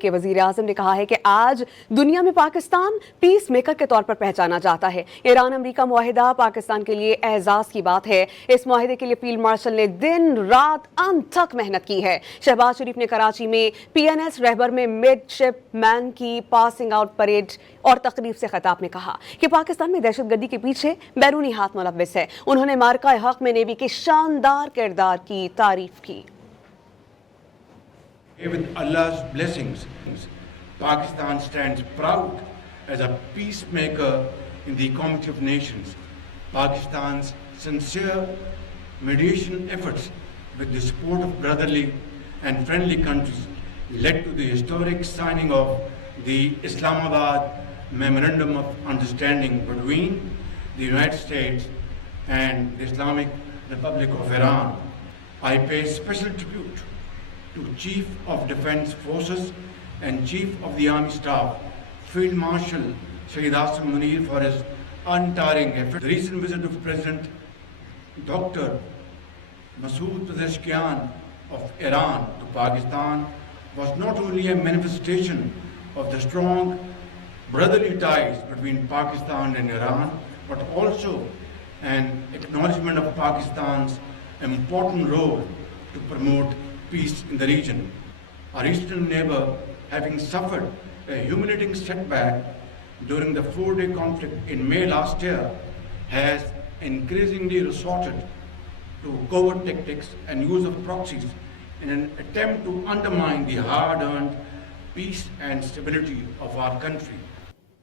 के वजीराअज़म ने कहा है कि आज दुनिया में पाकिस्तान पीस मेकर के तौर पर पहचाना जाता है। ईरान अमेरिका मुआहदा पाकिस्तान के लिए एअजाज की बात है। इस मुआहदे के लिए फील्ड मार्शल ने दिन रात अंत तक मेहनत की है। शहबाज शरीफ ने कराची में PNS रहबर में मिडशिपमैन की पासिंग आउट परेड और तकरीब से खिताब में कहा कि पाकिस्तान में दहशतगर्दी के पीछे बैरूनी हाथ मुलव्विस है। उन्होंने मार्का हक में नेवी के शानदार किरदार की तारीफ की। With Allah's blessings, Pakistan stands proud as a peacemaker in the Committee of Nations. Pakistan's sincere mediation efforts with the support of brotherly and friendly countries led to the historic signing of the Islamabad Memorandum of Understanding between the United States and the Islamic Republic of Iran. I pay special tribute to Chief of Defence Forces and Chief of the Army Staff, Field Marshal Shehbaz Sharif for his untiring effort. The recent visit of President Dr. Masood Pezeshkian of Iran to Pakistan was not only a manifestation of the strong brotherly ties between Pakistan and Iran, but also an acknowledgement of Pakistan's important role to promote peace in the region. Our eastern neighbor, having suffered a humiliating setback during the 4-day conflict in May last year, has increasingly resorted to covert tactics and use of proxies in an attempt to undermine the hard-earned peace and stability of our country.